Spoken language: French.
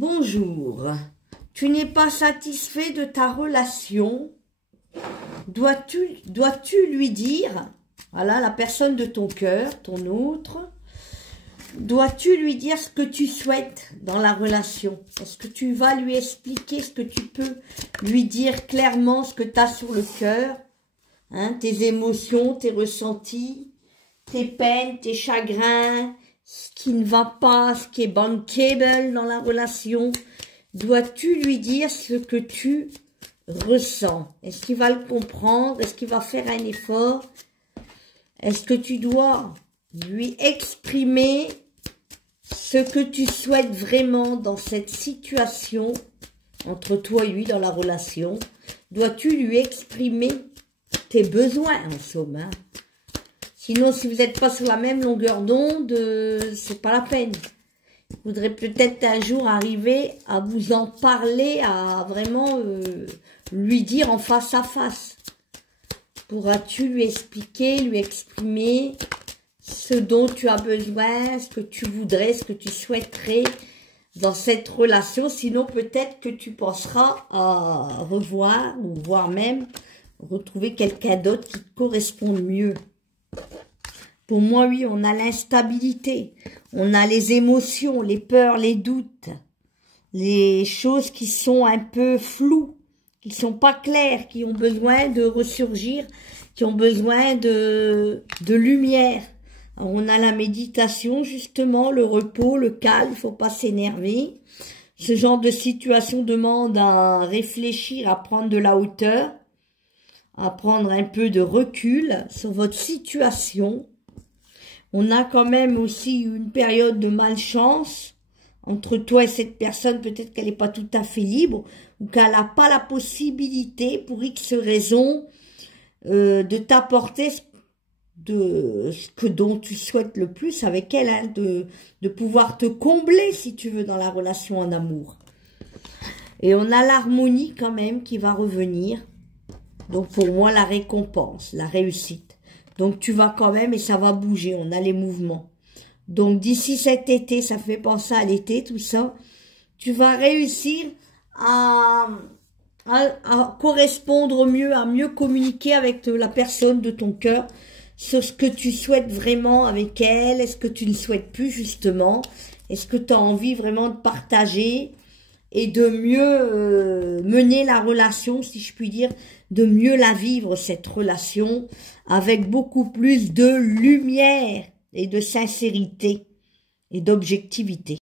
Bonjour, tu n'es pas satisfait de ta relation? Dois-tu lui dire, voilà, la personne de ton cœur, ton autre, dois-tu lui dire ce que tu souhaites dans la relation? Est-ce que tu vas lui expliquer ce que tu peux lui dire clairement, ce que tu as sur le cœur, hein, tes émotions, tes ressentis, tes peines, tes chagrins, ce qui ne va pas, ce qui est bankable dans la relation? Dois-tu lui dire ce que tu ressens? Est-ce qu'il va le comprendre? Est-ce qu'il va faire un effort? Est-ce que tu dois lui exprimer ce que tu souhaites vraiment dans cette situation entre toi et lui dans la relation? Dois-tu lui exprimer tes besoins en somme, hein? Sinon, si vous n'êtes pas sur la même longueur d'onde, c'est pas la peine. Vous voudrez peut-être un jour arriver à vous en parler, à vraiment lui dire en face à face. Pourras-tu lui expliquer, lui exprimer ce dont tu as besoin, ce que tu voudrais, ce que tu souhaiterais dans cette relation? Sinon, peut-être que tu penseras à revoir ou voire même retrouver quelqu'un d'autre qui te corresponde mieux. Pour moi, oui, on a l'instabilité, on a les émotions, les peurs, les doutes, les choses qui sont un peu floues, qui sont pas claires, qui ont besoin de ressurgir, qui ont besoin de lumière. Alors, on a la méditation, justement, le repos, le calme, il faut pas s'énerver. Ce genre de situation demande à réfléchir, à prendre de la hauteur, à prendre un peu de recul sur votre situation. On a quand même aussi une période de malchance entre toi et cette personne. Peut-être qu'elle n'est pas tout à fait libre ou qu'elle n'a pas la possibilité, pour X raisons, de t'apporter ce dont tu souhaites le plus avec elle, hein, de pouvoir te combler, si tu veux, dans la relation en amour. Et on a l'harmonie quand même qui va revenir. Donc pour moi, la récompense, la réussite. Donc tu vas quand même, et ça va bouger, on a les mouvements. Donc d'ici cet été, ça fait penser à l'été, tout ça, tu vas réussir à correspondre mieux, à mieux communiquer avec la personne de ton cœur sur ce que tu souhaites vraiment avec elle. Est-ce que tu ne souhaites plus justement? Est-ce que tu as envie vraiment de partager et de mieux mener la relation, si je puis dire, de mieux la vivre, cette relation, avec beaucoup plus de lumière et de sincérité et d'objectivité.